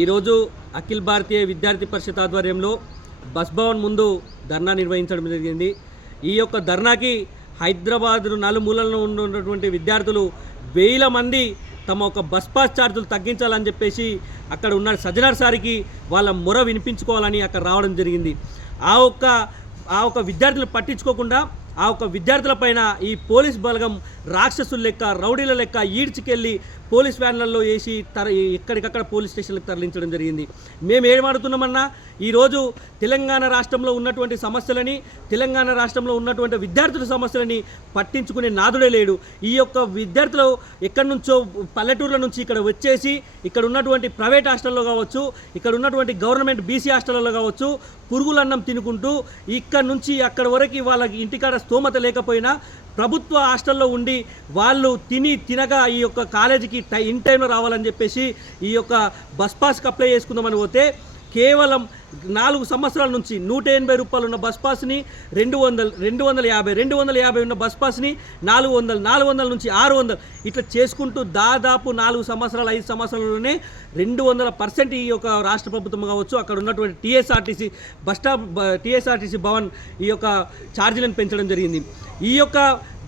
ఈరోజు అఖిల్ భారతీయ విద్యార్థి పరిషత్ ఆధ్వర్యంలో బస్ భవన్ ముందు ధర్నా నిర్వహించడం జరిగింది. ఈ యొక్క ధర్నాకి హైదరాబాద్ నలుమూలల్లో ఉన్నటువంటి విద్యార్థులు వేల మంది తమ ఒక బస్ పాస్ ఛార్జీలు తగ్గించాలని చెప్పేసి అక్కడ ఉన్న సజ్జనార్ సారికి వాళ్ళ మొర వినిపించుకోవాలని అక్కడ రావడం జరిగింది. ఆ ఒక్క ఆ ఒక విద్యార్థులు పట్టించుకోకుండా ఆ ఒక విద్యార్థుల పైన ఈ పోలీస్ బలగం రాక్షసుల లెక్క రౌడీల లెక్క ఈడ్చుకెళ్ళి పోలీస్ వ్యాన్లలో వేసి తర ఎక్కడికక్కడ పోలీస్ స్టేషన్లకు తరలించడం జరిగింది. మేము ఏమాడుతున్నామన్నా ఈరోజు తెలంగాణ రాష్ట్రంలో ఉన్నటువంటి సమస్యలని తెలంగాణ రాష్ట్రంలో ఉన్నటువంటి విద్యార్థుల సమస్యలని పట్టించుకునే నాదుడే లేడు. ఈ యొక్క విద్యార్థులు ఎక్కడి నుంచో పల్లెటూర్ల నుంచి ఇక్కడ వచ్చేసి ఇక్కడ ఉన్నటువంటి ప్రైవేట్ హాస్టల్లో కావచ్చు ఇక్కడ ఉన్నటువంటి గవర్నమెంట్ బీసీ హాస్టల్లో కావచ్చు పురుగులన్నం తినుకుంటూ ఇక్కడ నుంచి అక్కడ వరకు వాళ్ళకి ఇంటికాడ స్తోమత లేకపోయినా ప్రభుత్వ హాస్టల్లో ఉండి వాళ్ళు తిని తినగా ఈ యొక్క కాలేజీకి టై ఇన్ టైంలో రావాలని చెప్పేసి ఈ యొక్క బస్ పాస్కి అప్లై చేసుకుందామని పోతే కేవలం నాలుగు సంవత్సరాల నుంచి నూట ఎనభై రూపాయలు ఉన్న బస్ పాస్ని రెండు వందలు రెండు వందల యాభై రెండు వందల యాభై ఉన్న బస్ పాస్ని నాలుగు వందలు నాలుగు వందల నుంచి ఆరు వందలు ఇట్లా చేసుకుంటూ దాదాపు నాలుగు సంవత్సరాలు ఐదు సంవత్సరాలలోనే రెండు వందల పర్సెంట్ ఈ యొక్క రాష్ట్ర ప్రభుత్వం కావచ్చు అక్కడ ఉన్నటువంటి TSRTC bus stop TSRTC Bhavan ఈ యొక్క ఛార్జీలను పెంచడం జరిగింది. ఈ యొక్క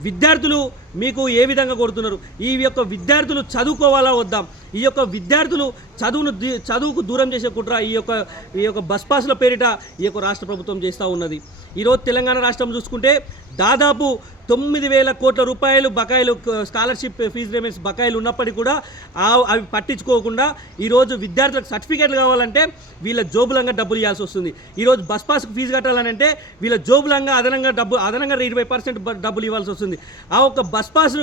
విద్యార్థులు మీకు ఏ విధంగా కొడుతున్నారు ఈ యొక్క విద్యార్థులు చదువుకోవాలా వద్దాం? ఈ యొక్క విద్యార్థులు చదువును చదువుకు దూరం చేసే కుట్ర ఈ యొక్క ఈ యొక్క బస్ పాసుల పేరిట ఈ యొక్క రాష్ట్ర ప్రభుత్వం చేస్తూ ఉన్నది. ఈరోజు తెలంగాణ రాష్ట్రం చూసుకుంటే దాదాపు తొమ్మిది వేల కోట్ల రూపాయలు బకాయిలు స్కాలర్షిప్ ఫీజు పేమెంట్స్ బకాయిలు ఉన్నప్పటికీ కూడా ఆ అవి పట్టించుకోకుండా ఈరోజు విద్యార్థులకు సర్టిఫికేట్లు కావాలంటే వీళ్ళ జోబులంగా డబ్బులు ఇవ్వాల్సి వస్తుంది. ఈరోజు బస్ పాస్కి ఫీజు కట్టాలనంటే వీళ్ళ జోబులంగా అదనంగా డబ్బు అదనంగా ఇరవై పర్సెంట్ డబ్బులు ఇవ్వాల్సి వస్తుంది. ఆ ఒక్క బస్ పాస్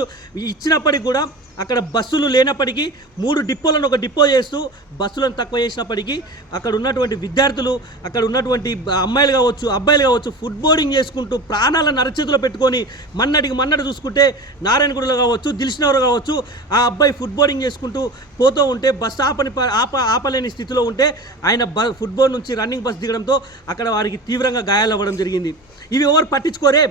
ఇచ్చినప్పటికీ కూడా అక్కడ బస్సులు లేనప్పటికీ మూడు డిపోలను ఒక డిపో చేస్తూ బస్సులను తక్కువ చేసినప్పటికీ అక్కడ ఉన్నటువంటి విద్యార్థులు అక్కడ ఉన్నటువంటి అమ్మాయిలు కావచ్చు అబ్బాయిలు కావచ్చు ఫుడ్ బోర్డింగ్ చేసుకుంటూ ప్రాణాలను అరచేతిలో పెట్టుకొని మన్నటికి మన్నటి చూసుకుంటే నారాయణగూడలో కావచ్చు దిల్సినవరు కావచ్చు ఆ అబ్బాయి ఫుడ్ బోర్డింగ్ చేసుకుంటూ పోతూ ఉంటే బస్సు ఆపని ఆప ఆపలేని స్థితిలో ఉంటే ఆయన బ ఫుడ్ బోర్డ్ నుంచి రన్నింగ్ బస్ దిగడంతో అక్కడ వారికి తీవ్రంగా గాయాలవ్వడం జరిగింది. ఇవి ఎవరు పట్టించుకోరే?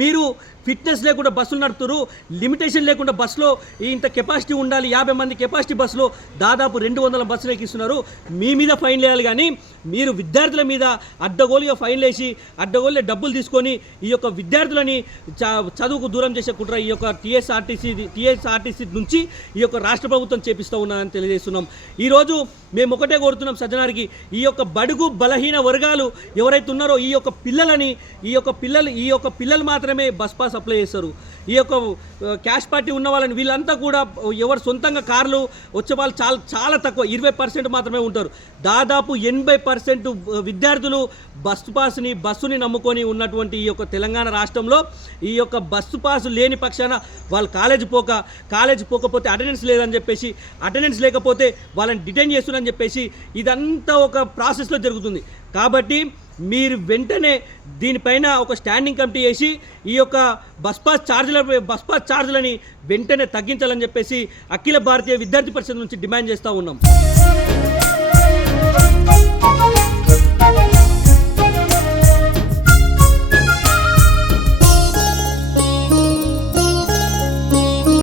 మీరు ఫిట్నెస్ లేకుండా బస్సులు నడుపుతారు లిమిటేషన్ లేకుండా బస్సులో ఇంత కెపాసిటీ ఉండాలి యాభై మంది కెపాసిటీ బస్సులో దాదాపు రెండు వందల బస్సులు ఎక్కిస్తున్నారు. మీ మీద ఫైన్ వేయాలి కానీ మీరు విద్యార్థుల మీద అడ్డగోలుగా ఫైన్లు వేసి అడ్డగోలుగా డబ్బులు తీసుకొని ఈ యొక్క విద్యార్థులని చ- చదువుకు దూరం చేసే కుట్ర ఈ యొక్క టీఎస్ఆర్టీసీ టీఎస్ఆర్టీసీ నుంచి ఈ యొక్క రాష్ట్ర ప్రభుత్వం చేపిస్తూ ఉన్నదని తెలియజేస్తున్నాం. ఈరోజు మేము ఒకటే కోరుతున్నాం సజ్జనారికి ఈ యొక్క బడుగు బలహీన వర్గాలు ఎవరైతే ఉన్నారో ఈ యొక్క పిల్లలని ఈ యొక్క పిల్లలు ఈ యొక్క పిల్లలు మాత్రమే బస్ పాస్ అప్లై చేస్తారు. ఈ యొక్క క్యాష్ పార్టీ ఉన్న వాళ్ళని వీళ్ళంతా కూడా ఎవరు సొంతంగా కార్లు వచ్చే వాళ్ళు చాలా చాలా తక్కువ ఇరవై పర్సెంట్ మాత్రమే ఉంటారు. దాదాపు ఎనభై పర్సెంట్ విద్యార్థులు బస్సు పాస్ని బస్సుని నమ్ముకొని ఉన్నటువంటి ఈ యొక్క తెలంగాణ రాష్ట్రంలో ఈ యొక్క బస్సు పాస్ లేని పక్షాన వాళ్ళు కాలేజ్ పోక కాలేజ్ పోకపోతే అటెండెన్స్ లేదని చెప్పేసి అటెండెన్స్ లేకపోతే వాళ్ళని డిటైన్ చేస్తున్నారని చెప్పేసి ఇదంతా ఒక ప్రాసెస్లో జరుగుతుంది. కాబట్టి మీరు వెంటనే దీనిపైన ఒక స్టాండింగ్ కమిటీ వేసి ఈ యొక్క బస్ పాస్ ఛార్జీల బస్ పాస్ ఛార్జీలని వెంటనే తగ్గించాలని చెప్పేసి అఖిల భారతీయ విద్యార్థి పరిషత్ నుంచి డిమాండ్ చేస్తూ ఉన్నాం. 啊。